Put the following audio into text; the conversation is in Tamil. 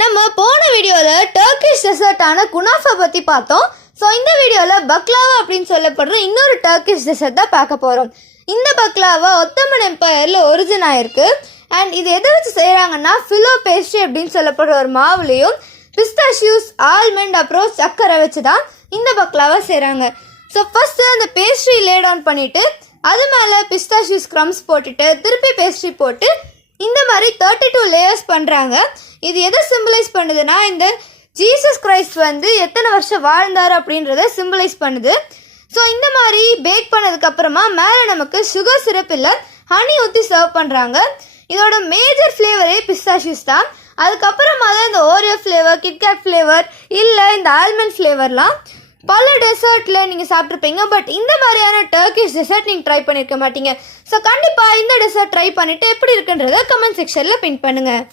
நம்ம போன வீடியோவில் டர்க்கிஷ் டெசர்ட்டான குனாஃபா பற்றி பார்த்தோம். ஸோ இந்த வீடியோவில் பக்லாவா அப்படின்னு சொல்லப்படுற இன்னொரு டர்க்கிஷ் டெசர்ட் தான் பார்க்க போகிறோம். இந்த பக்லாவா ஒத்தமன் எம்பையரில் ஒரிஜின் ஆயிருக்கு. அண்ட் இது எதை வச்சு செய்கிறாங்கன்னா ஃபிலோ பேஸ்ட்ரி அப்படின்னு சொல்லப்படுற ஒரு மாவுலையும் பிஸ்தாஷியூஸ், ஆல்மண்ட், அப்புறம் சக்கரை வச்சு தான் இந்த பக்லாவா செய்கிறாங்க. ஸோ ஃபஸ்ட்டு அந்த பேஸ்ட்ரி லே டவுன் பண்ணிவிட்டு அது மேலே பிஸ்தாஷியூஸ் க்ரம்ஸ் போட்டுட்டு திருப்பி பேஸ்ட்ரி போட்டு இந்த மாதிரி 32 லேயர்ஸ் பண்ணுறாங்க. இது எதை சிம்பிளைஸ் பண்ணுதுன்னா இந்த ஜீசஸ் கிரைஸ்ட் வந்து எத்தனை வருஷம் வாழ்ந்தார் அப்படின்றத சிம்பிளைஸ் பண்ணுது. ஸோ இந்த மாதிரி பேக் பண்ணதுக்கப்புறமா மேலே நமக்கு சுகர் சிரப் இல்லை ஹனி ஊற்றி சர்வ் பண்ணுறாங்க. இதோட மேஜர் ஃப்ளேவரே பிஸ்தாஷியூஸ் தான். அதுக்கப்புறமா தான் இந்த ஓரியோ ஃப்ளேவர், கிட்கேட் ஃப்ளேவர் இல்லை இந்த ஆல்மண்ட் ஃப்ளேவர்லாம் பல டெசர்ட்டில் நீங்கள் சாப்பிட்ருப்பீங்க. பட் இந்த மாதிரியான டர்க்கிஷ் டெசர்ட் நீங்கள் ட்ரை பண்ணியிருக்க மாட்டீங்க. ஸோ கண்டிப்பாக இந்த டெசர்ட் ட்ரை பண்ணிவிட்டு எப்படி இருக்குன்றதை கமெண்ட் செக்ஷனில் பின் பண்ணுங்கள்.